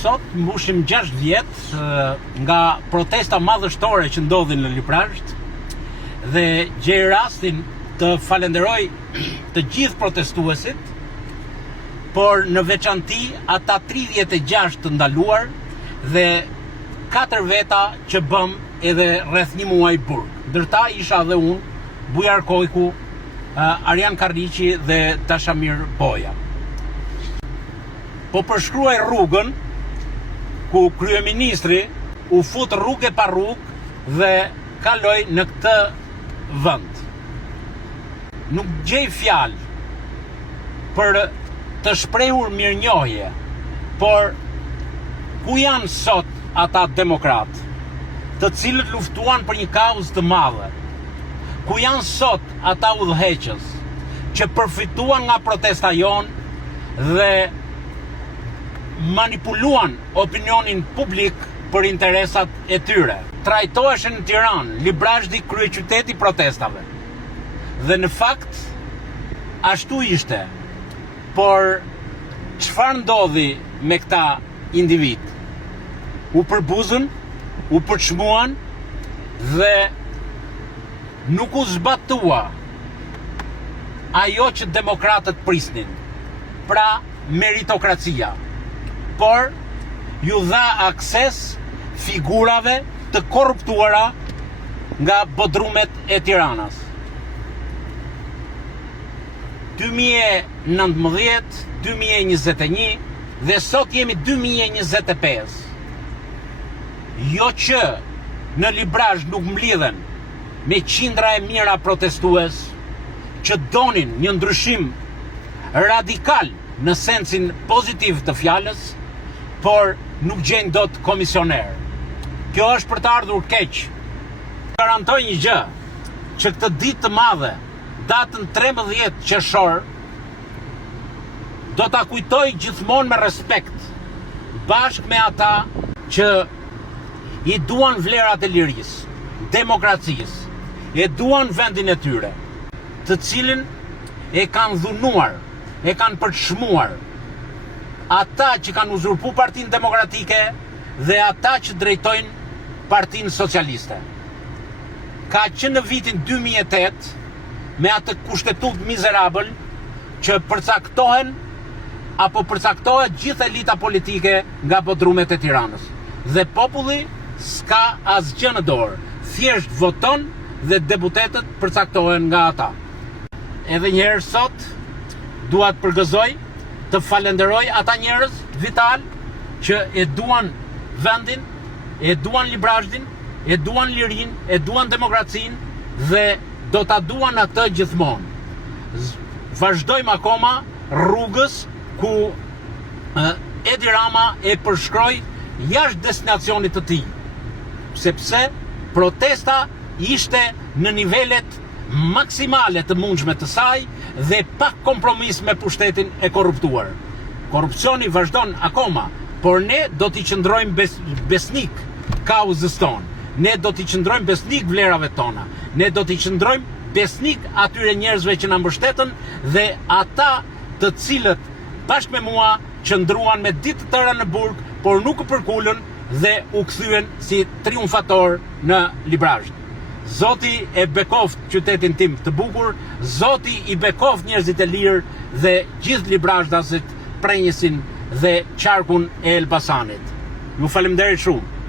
sot mbushim 6 vjet nga protesta madhështore që ndodhin në Librazh dhe gjej rastin të falenderoj të gjithë protestuesit, por në veçanti ata 36 të ndaluar dhe 4 veta që bëm edhe rreth 1 muaj burg. Ndërta isha dhe unë, Bujar Kojku, Arjan Karriqi dhe Tashamir Boja. Po përshkruaj rrugën ku kryeministri u fut rrugë pa rrugë dhe kaloi në këtë vend. Nuk gjej fjalë për të shprehur mirënjohje, por ku janë sot ata demokratë, të cilët luftuan për një kauzë të madhe? Ku janë sot ata udhëheqës që përfituan nga protesta jonë dhe manipuluan opinionin publik për interesat e tyre? Trajtoheshin në Tiranë, Librazhi kryeqyteti protestave. Dhe në fakt ashtu ishte. Por çfarë ndodhi me këta individ? U përbuzën, u përçmuan dhe nuk u zbatua ajo që demokratët prisnin, pra meritokracia, por ju dha akses figurave të korruptuara nga bodrumet e Tiranës. 2019, 2021 dhe sot jemi 2025. Jo që në Librazh nuk mblidhen me qindra e mira protestues që donin një ndryshim radikal në sensin pozitiv të fjalës, por nuk gjen dot komisioner. Kjo është për të ardhur keq. Garantoj një gjë, që këtë ditë të madhe, datën 13 qershor, do ta kujtoj gjithmonë me respekt, bashkë me ata që i duan vlerat e lirisë, demokracisë, e duan vendin e tyre, të cilin e kanë dhunuar, e kanë përçmuar ata që kanë uzurpu Partinë Demokratike dhe ata që drejtojnë Partinë Socialiste. Ka që në vitin 2008, me atë kushtetut mizerabël që përcaktohen apo përcaktohet gjithë elita politike nga bodrumet e Tiranës. Dhe populli s'ka asgjë në dorë, thjesht voton dhe deputetët përcaktohen nga ata. Edhe njëherë sot dua të përgëzoj, të falenderoj ata njerëz vital që e duan vendin, e duan Librazhin, e duan lirin, e duan demokracinë dhe do ta duan atë gjithmonë. Vazhdojmë akoma rrugës ku Edi Rama e përshkroi jashtë destinacionit të tij, sepse protesta ishte në nivelet maksimale të mundshme të saj dhe pa kompromis me pushtetin e korruptuar. Korrupsioni vazhdon akoma, por ne do t'i qëndrojmë besnik kauzës tonë. Ne do t'i qëndrojmë besnik vlerave tona. Ne do t'i qëndrojmë besnik atyre njerëzve që na mbështetën dhe ata të cilët bashkë me mua qëndruan me ditë të tëra në burg, por nuk u përkulën dhe u kthyen si triumfator në Librazh. Zoti e bekoft qytetin tim të bukur, Zoti i bekoft njerëzit e lirë dhe gjithë Librazhdasit, prenjësin dhe qarkun e Elbasanit. Ju faleminderit shumë.